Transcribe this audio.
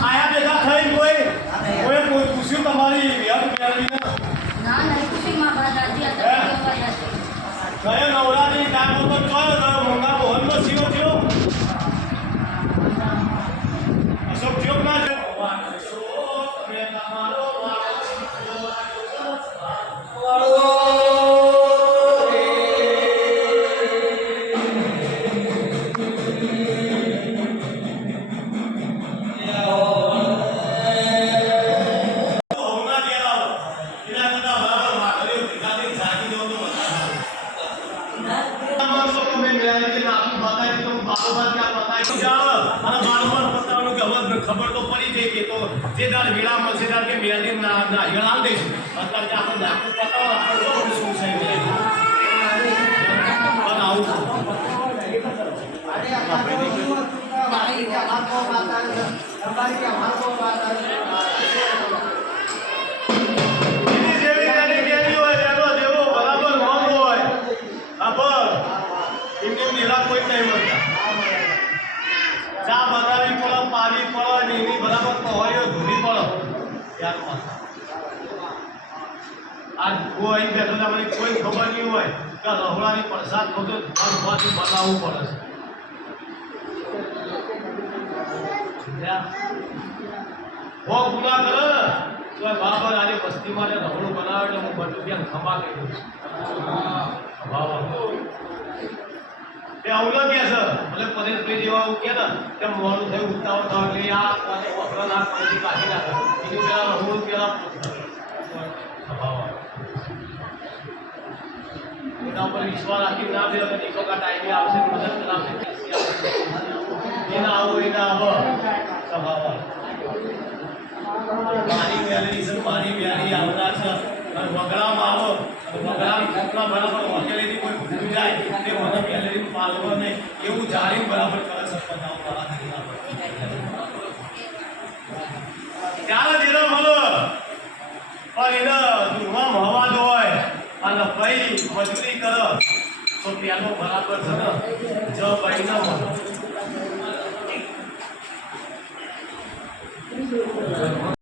આયા બેઠા થઈ કોઈ પૂછ્યું તમારી ના નહીં પૂછ્યું માં બાદ રાજી હતા કયો નવરાની ટાઈમ તો કયો મંગા બોહનનો સીઓ થયો અશોક થયો ના જો તમે તમારો ખબર તો પડી જાય કે તો જે દાર વેળા મળશે દાર કે મેળવી ના હિલાવ દઈશું અત્યારે આપણે દાખલ પતાવો આપણે શું છે પણ આવું કોઈ નહીં મળતા ચા બનાવી પડો પાવી પડો ને એની બરાબર પહોળીઓ ધૂરી પડો ત્યાર આજ કોઈ બેઠો મને કોઈ ખબર નહીં હોય કે રહોડાની પ્રસાદ ખોટો ધનમાંથી બનાવવું પડે છે હો ગુના કરે તો બરાબર આજે વસ્તી માટે રહોડું બનાવે એટલે હું બધું ત્યાં ખમા કહી દઉં છું એ આવું ન કે છે ભલે પરેશભાઈ જેવા આવું કે ને કે મોડું થયું ઉતાવળ થવા એટલે આ વપરા ના પાણી કાઢી નાખે એની પેલા રહું પેલા એના ઉપર વિશ્વાસ રાખી ના દે અને દીકરો ટાઈમે આવશે મદદ કરાવશે એના આવો એના આવો સ્વભાવ પાણી મેળવી છે પાણી મેળવી આવનાર છે અને વગડામાં આવો વગડાની ઘટના બરાબર વકેલીથી કોઈ ભૂલી જાય તે મને ગેલેરી પાલવો નહીં એવું જાણી બરાબર કરે છે ત્યારે જેનો મળો પણ એને દુર્ગમ હવાજ હોય અને ભાઈ મજૂરી કરે તો પેલો બરાબર છે ને જ ભાઈ ન મળે